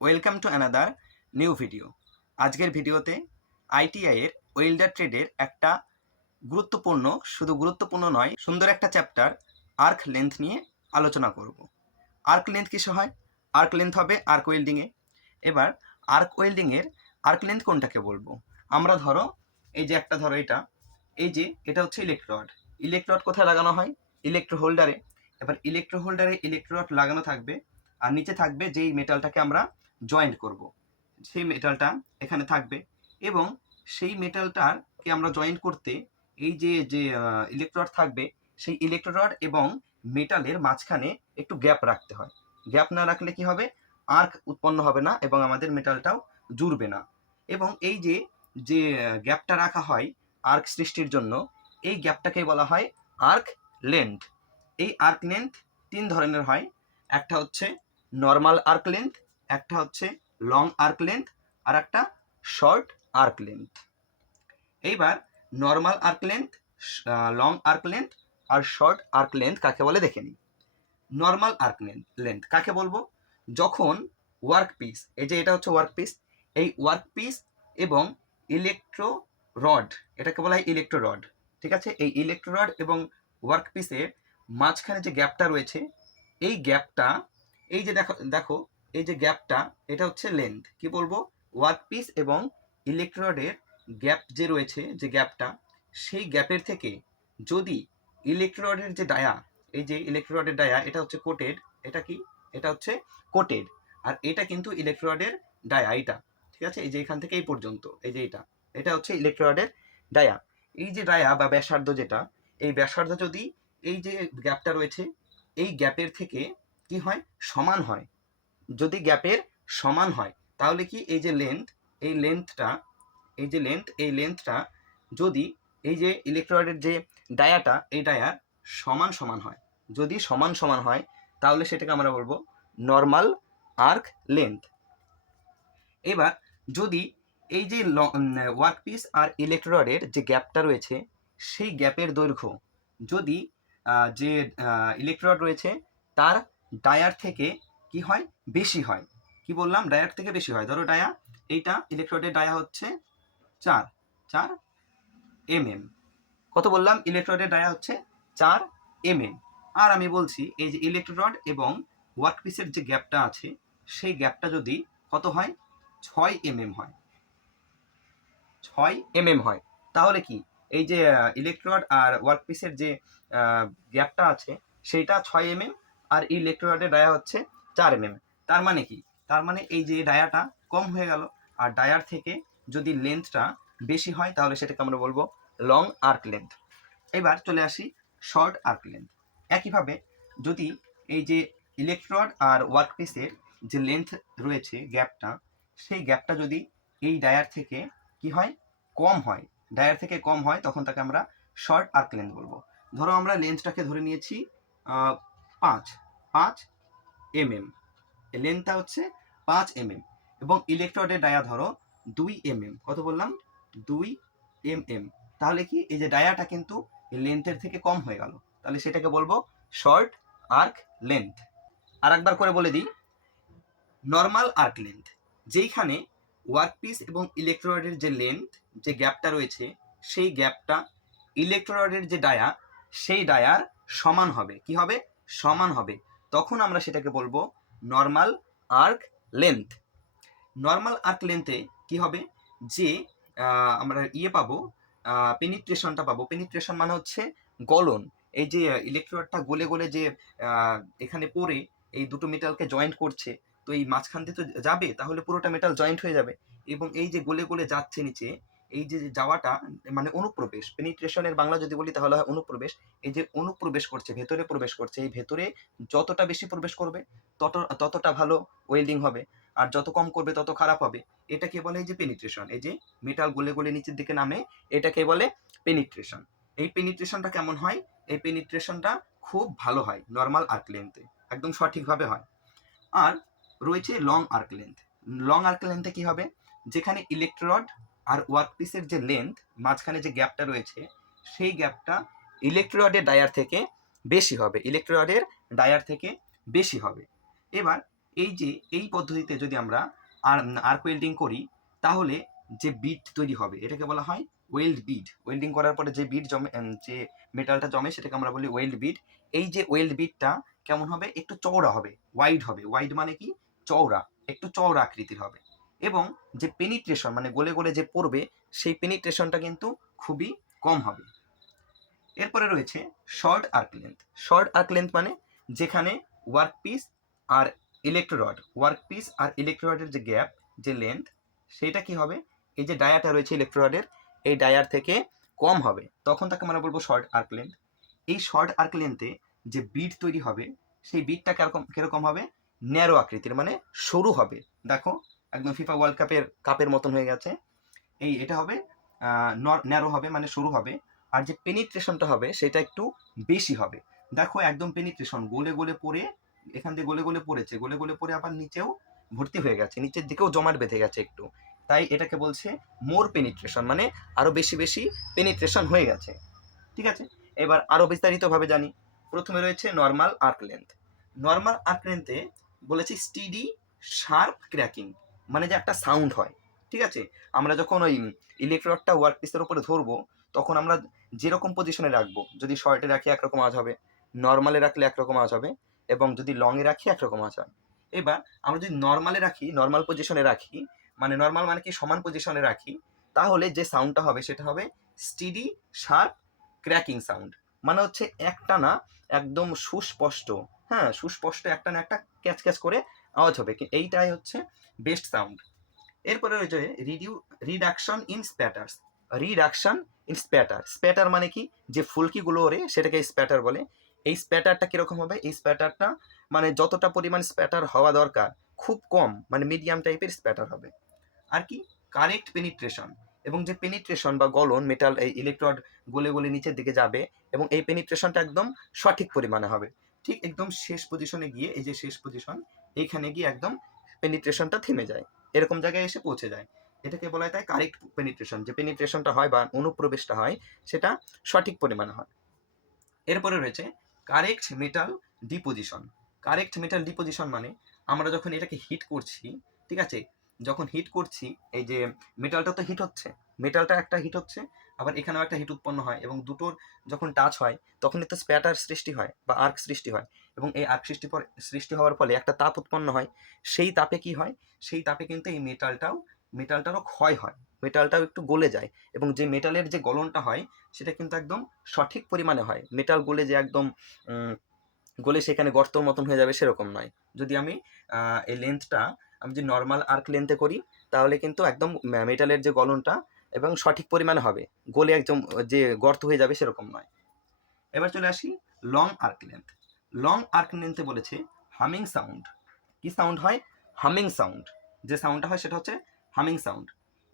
Welcome to another new video. আজকের ভিডিওতে আইটিআইয়ের welder ট্রেডের একটা গুরুত্বপূর্ণ, শুধু গুরুত্বপূর্ণ নয়, সুন্দর একটা চ্যাপ্টার আর্ক লেন্থ নিয়ে আলোচনা করব। আর্ক লেন্থ কিসে হয়? আর্ক লেন্থ হবে আর্ক ওয়েল্ডিংয়ে। এবার আর্ক ওয়েল্ডিংয়ের আর্ক লেন্থ কোনটাকে বলবো? আমরা ধরো এই যে একটা ধরো এটা হচ্ছে ইলেকট্রোড। ইলেকট্রোড কোথায় লাগানো হয়? ইলেকট্রো হোল্ডারে। এবার ইলেকট্রো হোল্ডারে ইলেকট্রোড লাগানো থাকবে, আর নিচে থাকবে যেই মেটালটাকে আমরা জয়েন্ট করব, সেই মেটালটা এখানে থাকবে। এবং সেই মেটালটাকে আমরা জয়েন্ট করতে এই যে যে ইলেকট্রোড থাকবে, সেই ইলেকট্রোড এবং মেটালের মাঝখানে একটু গ্যাপ রাখতে হয়। গ্যাপ না রাখলে কি হবে? আর্ক উৎপন্ন হবে না এবং আমাদের মেটালটাও জুড়বে না। এবং এই যে যে গ্যাপটা রাখা হয় আর্ক সৃষ্টির জন্য, এই গ্যাপটাকে বলা হয় আর্ক লেন্থ। এই আর্ক লেন্থ তিন ধরনের হয়। একটা হচ্ছে নর্মাল আর্ক লেন্থ, একটা হচ্ছে লং আর্ক লেন্থ, আর একটা শর্ট আর্ক লেন্থ। এইবার normal arc length, long arc length আর শর্ট আর্ক লেন্থ কাকে বলে দেখে নিই। নর্মাল আর্ক লেন্থ কাকে বলবো? যখন ওয়ার্ক পিস, এই যে এটা হচ্ছে ওয়ার্ক পিস, এই ওয়ার্ক পিস এবং ইলেকট্রো রড, এটাকে বলা হয় ইলেকট্রো রড। ঠিক আছে, এই ইলেকট্রো রড এবং ওয়ার্ক পিসের মাঝখানে যে গ্যাপটা রয়েছে, এই গ্যাপটা, এই যে দেখো দেখো এই যে গ্যাপটা, এটা হচ্ছে লেন্থ। কি বলবো? ওয়ার্ক পিস এবং ইলেকট্রোডের গ্যাপ যে রয়েছে, যে গ্যাপটা, সেই গ্যাপের থেকে যদি ইলেকট্রোডের যে ডায়া, এই যে ইলেকট্রোডের ডায়া, এটা হচ্ছে কোটেড। এটা কি? এটা হচ্ছে কোটেড। আর এটা কিন্তু ইলেকট্রোডের ডায়া, এটা। ঠিক আছে, এই যে এখান থেকে এই পর্যন্ত, এই যে এটা হচ্ছে ইলেকট্রোডের ডায়া। এই যে ডায়া বা ব্যাসার্ধ যেটা, এই ব্যাসার্ধ যদি এই যে গ্যাপটা রয়েছে, এই গ্যাপের থেকে কি হয়? সমান হয়। যদি গ্যাপের সমান হয়, তাহলে কি এই যে লেন্থ, এই লেন্থটা, এই লেন্থটা যদি এই যে ইলেকট্রোডের যে ডায়াটা, এই ডায়ার সমান সমান হয়, যদি সমান সমান হয়, তাহলে সেটাকে আমরা বলবো নর্মাল আর্ক লেন্থ। এবার যদি এই যে ওয়ার্ক পিস আর ইলেকট্রোডের যে গ্যাপটা রয়েছে, সেই গ্যাপের দৈর্ঘ্য যদি যে ইলেকট্রোড রয়েছে তার ডায়ার থেকে কি হয়? বেশি হয়। কি বললাম? ডায়ার থেকে বেশি হয়। ধরো ডায়া, এইটা ইলেকট্রোডের ডায়া হচ্ছে 4 mm। কত বললাম? ইলেকট্রোডের ডায়া হচ্ছে 4 mm। আর আমি বলছি এই যে ইলেকট্রোড এবং ওয়ার্কপিসের যে গ্যাপটা আছে, সেই গ্যাপটা যদি কত হয়? 6 mm হয়। 6 mm হয়। তাহলে কি এই যে ইলেকট্রোড আর ওয়ার্কপিসের যে গ্যাপটা আছে, সেইটা 6 mm, আর ইলেকট্রোডের ডায়া হচ্ছে 4 mm। তার মানে কি? তার মানে এই যে ডায়াটা কম হয়ে গেল, আর ডায়ার থেকে যদি লেন্থটা বেশি হয়, তাহলে সেটাকে আমরা বলবো লং আর্ক লেন্থ। এবার চলে আসি শর্ট আর্ক লেন্থ। একইভাবে যদি এই যে ইলেকট্রোড আর ওয়ার্কপিসের যে লেন্থ রয়েছে, গ্যাপটা, সেই গ্যাপটা যদি এই ডায়ার থেকে কি হয়? কম হয়। ডায়ার থেকে কম হয়, তখন তাকে আমরা শর্ট আর্ক লেন্থ বলবো। ধরো আমরা লেন্থটাকে ধরে নিয়েছি 5 mm, লেন্থটা হচ্ছে 5 mm, এবং ইলেকট্রোডের ডায়া ধরো 2 mm। কত বললাম? 2 mm। তাহলে কি এই যে ডায়াটা কিন্তু লেন্থের থেকে কম হয়ে গেল, তাহলে সেটাকে বলবো শর্ট আর্ক লেন্থ। আর একবার করে বলে দিই, নর্মাল আর্ক লেন্থ, যেইখানে ওয়ার্কপিস এবং ইলেকট্রোডের যে লেন্থ, যে গ্যাপটা রয়েছে, সেই গ্যাপটা ইলেকট্রোডের যে ডায়া, সেই ডায়ার সমান হবে। কি হবে? সমান হবে। তখন আমরা সেটাকে বলবো normal arc length. Normal arc লেন্থে কি হবে? যে আমরা পাবো, পেনিট্রেশনটা পাবো। পেনিট্রেশন মানে হচ্ছে গলন। এই যে ইলেকট্রোডটা গলে গলে যে এখানে পড়ে এই দুটো মেটালকে জয়েন্ট করছে, তো এই মাঝখান দিয়ে তো যাবে, তাহলে পুরোটা মেটাল জয়েন্ট হয়ে যাবে। এবং এই যে গলে গলে যাচ্ছে নিচে, এই যে যাওয়াটা মানে অনুপ্রবেশ। পেনিট্রেশনের বাংলা যদি বলি তাহলে হয় অনুপ্রবেশ। এই যে অনুপ্রবেশ করছে, ভেতরে প্রবেশ করছে, এই ভেতরে যতটা বেশি প্রবেশ করবে ততটা ভালো ওয়েল্ডিং হবে, আর যত কম করবে তত খারাপ হবে। এটাকে বলে এই যে পেনিট্রেশন। এই যে মেটাল গলে গলে নিচের দিকে নামে, এটাকে বলে পেনিট্রেশন। এই পেনিট্রেশনটা কেমন হয়? এই পেনিট্রেশনটা খুব ভালো হয় নর্মাল আর্ক লেন্থে, একদম সঠিকভাবে হয়। আর রয়েছে long arc length. Long arc লেন্থে কি হবে? যেখানে ইলেকট্রোড আর ওয়ার্কপিসের যে লেন্থ, মাঝখানে যে গ্যাপটা রয়েছে, সেই গ্যাপটা ইলেকট্রোডের ডায়ার থেকে বেশি হবে। ইলেকট্রোডের ডায়ার থেকে বেশি হবে। এবার এই যে এই পদ্ধতিতে যদি আমরা আর্ক ওয়েল্ডিং করি তাহলে যে বিট তৈরি হবে এটাকে বলা হয় ওয়েল্ড বিড। ওয়েল্ডিং করার পরে যে বিট জমে, যে মেটালটা জমে সেটাকে আমরা বলি ওয়েল্ড বিড। এই যে ওয়েল্ড বিটটা কেমন হবে, একটু চওড়া হবে, ওয়াইড হবে। ওয়াইড মানে কি, চওড়া, একটু চওড়া আকৃতির হবে। এবং যে পেনিট্রেশন মানে গলে গলে যে পড়বে সেই পেনিট্রেশনটা কিন্তু খুবই কম হবে। এরপরে রয়েছে short arc length. Short arc length মানে যেখানে ওয়ার্কপিস আর ওয়ার্কপিস আর ইলেকট্রোডের যে গ্যাপ, যে লেন্থ, সেটা কি হবে, এই যে ডায়াটা রয়েছে ইলেকট্রোডের, এই ডায়ার থেকে কম হবে, তখন তাকে আমরা বলবো শর্ট আর্ক লেন্থ। এই শর্ট আর্ক লেন্থে যে বিট তৈরি হবে সেই বিটটা কিরকম হবে, ন্যারো আকৃতির, মানে সরু হবে। দেখো একদম ফিফা ওয়ার্ল্ড কাপের মতন হয়ে গেছে। এটা হবে ন্যারো হবে, মানে সরু হবে। আর যে পেনিট্রেশনটা হবে সেটা একটু বেশি হবে। দেখো একদম পেনিট্রেশন গলে গলে পড়ে, এখান দিয়ে গলে গলে পড়েছে, গলে গলে পড়ে আবার নিচেও ভর্তি হয়ে গেছে, নিচের দিকেও জমাট বেঁধে গেছে একটু, তাই এটাকে বলছে মোর পেনিট্রেশন, মানে আরো বেশি বেশি পেনিট্রেশন হয়ে গেছে। ঠিক আছে, এবার আরো বিস্তারিতভাবে জানি। প্রথমে রয়েছে normal arc length. Normal arc লেন্থে বলেছি স্টিডি শার্প ক্র্যাকিং, মানে যে একটা সাউন্ড হয়। ঠিক আছে, আমরা যখন ওই ইলেকট্রোডটা ওয়ার্কপিসের উপরে ধরবো তখন আমরা যেরকম পজিশনে রাখবো, যদি শর্টে রাখি একরকম আওয়াজ হবে, নর্মালে রাখলে একরকম আওয়াজ হবে, এবং যদি লংয়ে রাখি একরকম আওয়াজ হবে। এবার আমরা যদি নর্মালে রাখি, নর্মাল পজিশনে রাখি, মানে নর্মাল মানে কি সমান পজিশনে রাখি, তাহলে যে সাউন্ডটা হবে সেটা হবে স্টিডি শার্প ক্র্যাকিং সাউন্ড। মানে হচ্ছে একটা না একদম সুস্পষ্ট, হ্যাঁ সুস্পষ্ট, একটা না একটা ক্যাচ ক্যাচ করে আওয়াজ হবে, এইটাই হচ্ছে বেস্ট সাউন্ড। এরপরে রয়েছে রিডাকশন ইন স্প্যাটার্স। রিডাকশন ইন স্প্যাটার, স্প্যাটার মানে কি, যে ফুলকিগুলো ওরে সেটাকে স্প্যাটার বলে। এই স্প্যাটারটা কিরকম হবে, এই স্প্যাটারটা মানে যতটা পরিমাণ স্প্যাটার হওয়া দরকার খুব কম, মানে মিডিয়াম টাইপের স্প্যাটার হবে। আর কি, কারেক্ট পেনিট্রেশন, এবং যে পেনিট্রেশন বা গলন, মেটাল এই ইলেকট্রোড গলে গলে নিচের দিকে যাবে, এবং এই পেনিট্রেশনটা একদম সঠিক পরিমাণে হবে। ঠিক একদম শেষ পজিশনে গিয়ে, এই যে শেষ পজিশন, এইখানে গিয়ে একদম পেনিট্রেশনটা থেমে যায়, এরকম জায়গায় এসে পৌঁছে যায়। এটাকে বলা হয় তাই কারেক্ট পেনিট্রেশন, যে পেনিট্রেশনটা হয় বা অনুপ্রবেশটা হয় সেটা সঠিক পরিমাণে হয়। এরপরে রয়েছে correct metal deposition. Correct metal deposition মানে আমরা যখন এটাকে হিট করছি, ঠিক আছে, যখন হিট করছি, এই যে মেটালটা তো হিট হচ্ছে, মেটালটা একটা হিট হচ্ছে, আবার এখানেও একটা হিট উৎপন্ন হয়, এবং দুটোর যখন টাচ হয় তখনই তো স্প্যাটার সৃষ্টি হয় বা আর্ক সৃষ্টি হয়, এবং এই আর্ক সৃষ্টি হওয়ার ফলে একটা তাপ উৎপন্ন হয়। সেই তাপে কি হয়, সেই তাপে কিন্তু এই মেটালটারও ক্ষয় হয়, মেটালটাও একটু গলে যায়, এবং যে মেটালের যে গলনটা হয় সেটা কিন্তু একদম সঠিক পরিমাণে হয়। মেটাল গলে যে একদম গলে সেখানে গর্তর মতন হয়ে যাবে সেরকম নয়। যদি আমি এই লেন্থটা আমি যদি নর্মাল আর্ক লেন্থে করি তাহলে কিন্তু একদম মেটালের যে গলনটা এবং সঠিক পরিমাণে হবে, গলে একদম যে গর্ত হয়ে যাবে সেরকম নয়। এবার চলে আসি long arc length. Long arc লেন্থে বলেছে হামিং সাউন্ড। কি সাউন্ড হয়, হামিং সাউন্ড, যে সাউন্ডটা হয় সেটা হচ্ছে হামিং সাউন্ড।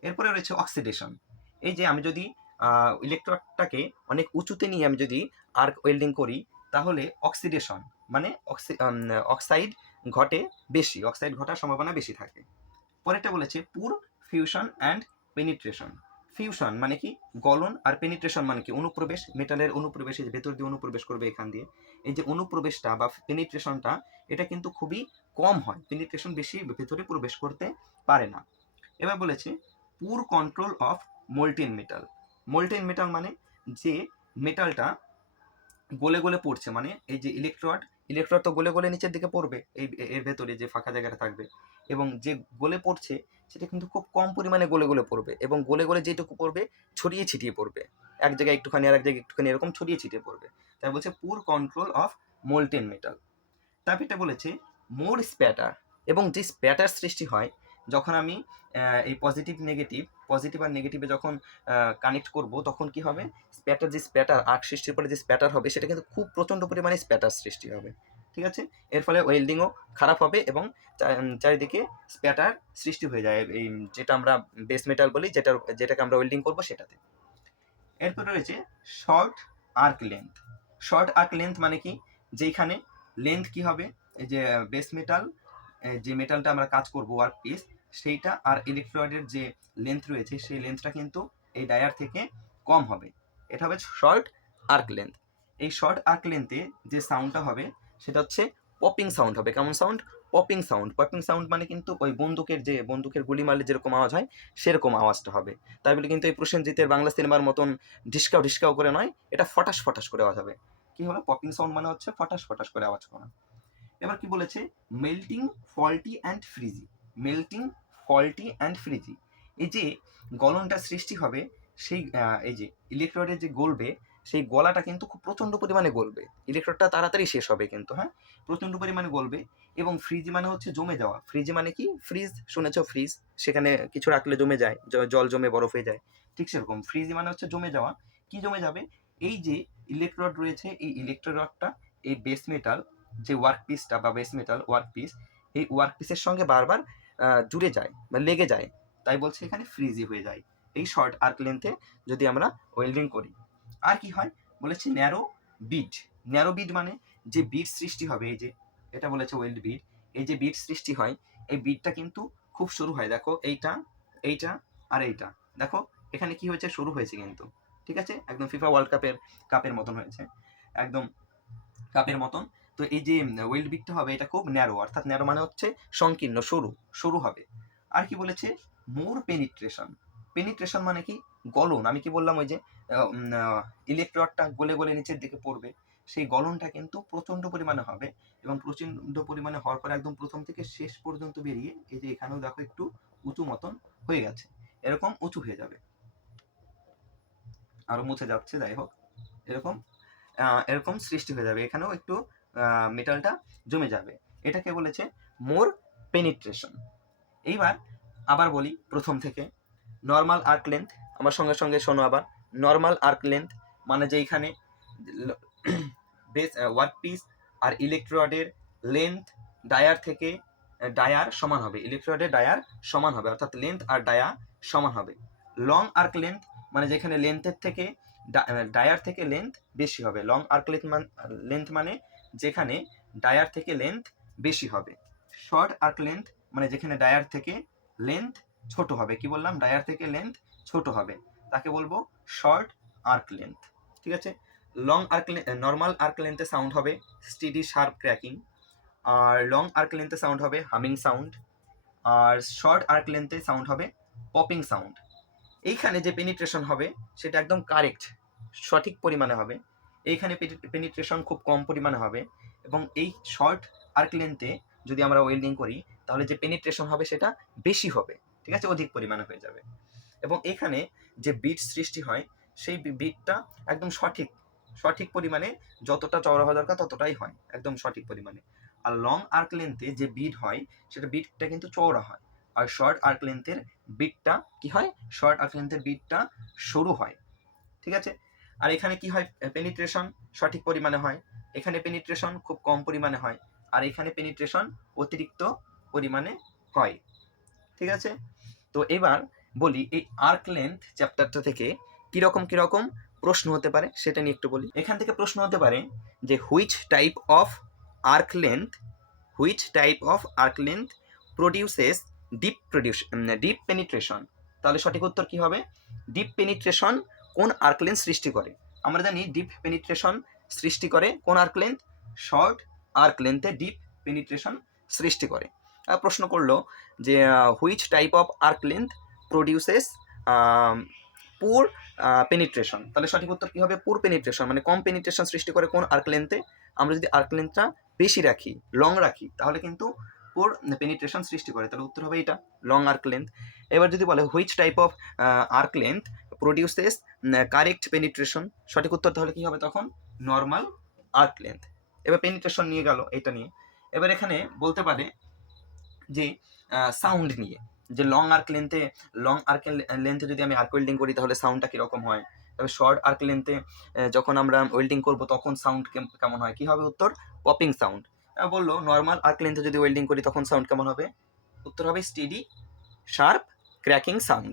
এরপরে রয়েছে অক্সিডেশন। এই যে আমি যদি ইলেকট্রোডটাকে অনেক উঁচুতে নিয়ে আমি যদি আর্ক ওয়েল্ডিং করি তাহলে অক্সিডেশন মানে অক্সাইড ঘটে বেশি, অক্সাইড ঘটার সম্ভাবনা বেশি থাকে। পরেরটা বলেছে পুর ফিউশন অ্যান্ড পেনিট্রেশন। ফিউশন মানে কি গলন, আর পেনিট্রেশন মানে কি অনুপ্রবেশ, মেটালের অনুপ্রবেশ, এই ভেতর দিয়ে অনুপ্রবেশ করবে এখান দিয়ে। এই যে অনুপ্রবেশটা বা পেনিট্রেশনটা এটা কিন্তু খুবই কম হয়, পেনিট্রেশন বেশি ভেতরে প্রবেশ করতে পারে না। এবার বলেছে পুর control of molten metal. Molten metal মানে যে মেটালটা গলে গলে পড়ছে, মানে এই যে ইলেকট্রড তো গলে গলে নিচের দিকে পড়বে, এর ভেতরে যে ফাঁকা জায়গাটা থাকবে, এবং যে গলে পড়ছে সেটা কিন্তু খুব কম পরিমাণে গলে গলে পড়বে, এবং গলে গলে যেটুকু পড়বে ছড়িয়ে ছিটিয়ে পড়বে, এক জায়গায় একটুখানি আর এক জায়গায় একটুখানি এরকম ছড়িয়ে ছিটিয়ে পড়বে। তাই বলছে পুর কন্ট্রোল অফ মোল্টেন মেটাল। তারপর এটা বলেছে মোর স্প্যাটার, এবং যে স্প্যাটার সৃষ্টি হয় যখন আমি এই পজিটিভ আর নেগেটিভে যখন কানেক্ট করব তখন কি হবে, স্প্যাটার আর্ক সৃষ্টির পরে যে স্প্যাটার হবে সেটা কিন্তু খুব প্রচণ্ড পরিমাণে স্প্যাটার সৃষ্টি হবে। ঠিক আছে, এর ফলে ওয়েল্ডিংও খারাপ হবে, এবং চারিদিকে স্প্যাটার সৃষ্টি হয়ে যায়, এই যেটা আমরা বেস মেটাল বলি, যেটাকে আমরা ওয়েল্ডিং করবো সেটাতে। এরপর রয়েছে short arc length. Short arc length মানে কি, যেখানে লেন্থ কি হবে, এই যে বেস মেটাল, যে মেটালটা আমরা কাজ করব ওয়ার্ক পিস, সেইটা আর ইলেকট্রোডের যে লেন্থ রয়েছে সেই লেন্থটা কিন্তু এই ডায়ার থেকে কম হবে, এটা হবে শর্ট আর্ক লেন্থ। এই শর্ট আর্ক লেন্থে যে সাউন্ডটা হবে সেটা হচ্ছে পপিং সাউন্ড হবে। কেমন sound, popping sound. Popping sound মানে কিন্তু ওই বন্দুকের গুলি মারলে যেরকম আওয়াজ হয় সেরকম আওয়াজটা হবে। তাই বলে কিন্তু এই প্রসেনজিতের বাংলা সিনেমার মতন ঢিসকাও ঢিসকাও করে নয়, এটা ফটাস ফটাস করে আওয়াজ হবে। কি হলো? পপিং সাউন্ড মানে হচ্ছে ফটাস ফটাস করে আওয়াজ করা। এবার কি বলেছে? Melting, faulty and ফ্রিজি। Melting, faulty and ফ্রিজি, এই যে গলনটা সৃষ্টি হবে, সেই এই যে ইলেকট্রোডের যে গলবে, সেই গলাটা কিন্তু খুব প্রচণ্ড পরিমাণে গলবে। ইলেকট্রোডটা তাড়াতাড়ি শেষ হবে কিন্তু, হ্যাঁ, প্রচণ্ড পরিমাণে গলবে। এবং ফ্রিজ মানে হচ্ছে জমে যাওয়া। ফ্রিজ মানে কি? ফ্রিজ শুনেছ, ফ্রিজ, সেখানে কিছু রাখলে জমে যায়, জল জমে বরফ হয়ে যায়, ঠিক সেরকম ফ্রিজ মানে হচ্ছে জমে যাওয়া। কি জমে যাবে? এই যে ইলেকট্রোড রয়েছে, এই ইলেকট্রোডটা এই বেস মেটাল যে ওয়ার্ক পিসটা বা বেস মেটাল ওয়ার্ক পিস, এই ওয়ার্ক পিসের সঙ্গে বারবার জুড়ে যায় বা লেগে যায়, তাই বলছে এখানে ফ্রিজি হয়ে যায় এই শর্ট আর্ক লেন্থে যদি আমরা ওয়েল্ডিং করি। আর কি হয় বলেছে? ন্যারো বিড। ন্যারো বিড মানে যে বিড সৃষ্টি হবে, এই যে এটা বলেছে ওয়েল্ড বিড, এই যে বিড সৃষ্টি হয়, এই বিডটা কিন্তু খুব সরু হয়। দেখো এইটা, এইটা আর এইটা, দেখো এখানে কি হয়েছে? সরু হয়েছে কিন্তু, ঠিক আছে, একদম ফিফা ওয়ার্ল্ড কাপের মতন হয়েছে, একদম কাপের মতন। তো এই যে ওয়েল্ড বিটটা হবে, এটা খুব ন্যারো, অর্থাৎ ন্যারো মানে হচ্ছে সংকীর্ণ, সরু সরু হবে। আর কি বলেছে? মোর পেনিট্রেশন। পেনিট্রেশন মানে কি? গলন। আমি কি বললাম? ওই যে ইলেকট্রোডটা গলে গলে নিচের দিকে পড়বে, সেই গলনটা কিন্তু প্রচণ্ড পরিমাণে হবে। এবং প্রচণ্ড পরিমাণে হওয়ার পর একদম প্রথম থেকে শেষ পর্যন্ত বেরিয়ে, এই যে এখানেও দেখো একটু উঁচু মতন হয়ে গেছে, এরকম উঁচু হয়ে যাবে, আরো মুছে যাচ্ছে, যাই হোক, এরকম এরকম সৃষ্টি হয়ে যাবে, এখানেও একটু মেটালটা জমে যাবে। এটাকে বলেছে মোর পেনিট্রেশন। এইবার আবার বলি প্রথম থেকে, নর্মাল আর্ক লেন্থ, আমার সঙ্গে সঙ্গে শোনো আবার। নর্মাল আর্ক লেন্থ মানে যে এখানে বেস ওয়ার্ক পিস আর ইলেকট্রোডের লেন্থ ডায়ার থেকে ডায়ার সমান হবে, ইলেকট্রোডের ডায়ার সমান হবে, অর্থাৎ লেন্থ আর ডায়া সমান হবে। লং আর্ক লেন্থ মানে যেখানে লেন্থের থেকে ডায়ার থেকে লেন্থ বেশি হবে। লং আর্ক লেন্থ মানে যেখানে ডায়ার থেকে লেন্থ বেশি হবে। শর্ট আর্ক লেন্থ মানে যেখানে ডায়ার থেকে লেন্থ ছোট হবে। কি বললাম? ডায়ার থেকে লেন্থ ছোট হবে, তাকে বলবো শর্ট আর্ক লেন্থ, ঠিক আছে। লং আর্ক নর্মাল আর্ক লেন্থে সাউন্ড হবে স্টিডি শার্প ক্র্যাকিং, আর লং আর্ক লেন্থে সাউন্ড হবে হামিং সাউন্ড, আর শর্ট আর্ক লেন্থে সাউন্ড হবে পপিং সাউন্ড। এইখানে যে পেনিট্রেশন হবে সেটা একদম কারেক্ট, সঠিক পরিমাণে হবে। এইখানে পেনিট্রেশন খুব কম পরিমাণে হবে, এবং এই শর্ট আর্ক লেন্থে যদি আমরা ওয়েল্ডিং করি তাহলে যে পেনিট্রেশন হবে সেটা বেশি হবে, ঠিক আছে, অধিক পরিমাণে হয়ে যাবে। এবং এখানে যে বিট সৃষ্টি হয় সেই বিটটা একদম সঠিক পরিমাণে, যতটা চওড়া হওয়া দরকার ততটাই হয়, একদম সঠিক পরিমাণে। আর লং আর্ক লেন্থে যে বিট হয় সেটা বিটটা কিন্তু চওড়া হয়, আর শর্ট আর্ক লেন্থের বিটটা কি হয়? শর্ট আর্ক লেন্থের বিটটা সরু হয়, ঠিক আছে। আর এখানে কি হয়? পেনিট্রেশন সঠিক পরিমাণে হয়, এখানে পেনিট্রেশন খুব কম পরিমাণে হয়, আর এখানে পেনিট্রেশন অতিরিক্ত পরিমাণে হয়, ঠিক আছে। তো এবার বলি এই আর্ক লেন্থ চ্যাপ্টারটা থেকে কিরকম প্রশ্ন হতে পারে সেটা নিয়ে একটু বলি। এখান থেকে প্রশ্ন হতে পারে যে which type of arc length produces deep penetration. তাহলে সঠিক উত্তর কি হবে? ডিপ পেনিট্রেশন কোন আর্ক লেন্থ সৃষ্টি করে? আমরা জানি ডিপ পেনিট্রেশন সৃষ্টি করে কোন আর্ক লেন্থ? শর্ট আর্ক লেন্থে ডিপ পেনিট্রেশন সৃষ্টি করে। প্রশ্ন করলো যে which type of arc length produces poor penetration. তাহলে সঠিক উত্তর কি হবে? পুর পেনিট্রেশন মানে কম পেনিট্রেশন সৃষ্টি করে কোন আর্ক লেন্থে? আমরা যদি আর্ক লেন্থটা বেশি রাখি, লং রাখি, তাহলে কিন্তু পুর পেনিট্রেশন সৃষ্টি করে, তাহলে উত্তর হবে এটা, লং আর্ক লেন্থ। এবার যদি বলে which type of arc length produces correct penetration, সঠিক উত্তর তাহলে কি হবে তখন? Normal arc length. এবার পেনিট্রেশন নিয়ে গেল, এটা নিয়ে। এবার এখানে বলতে পারে যে সাউন্ড নিয়ে, যে লং আর্ক লেন্থে যদি আমি আর্ক ওয়েল্ডিং করি তাহলে সাউন্ডটা কীরকম হয়, তবে শর্ট আর্ক লেন্থে যখন আমরা ওয়েল্ডিং করব তখন সাউন্ড কেমন হয়? কী হবে উত্তর? Popping sound. বললো নর্মাল আর্ক লেন্থে যদি ওয়েল্ডিং করি তখন সাউন্ড কেমন হবে? উত্তর হবে স্টেডি শার্প ক্র্যাকিং সাউন্ড।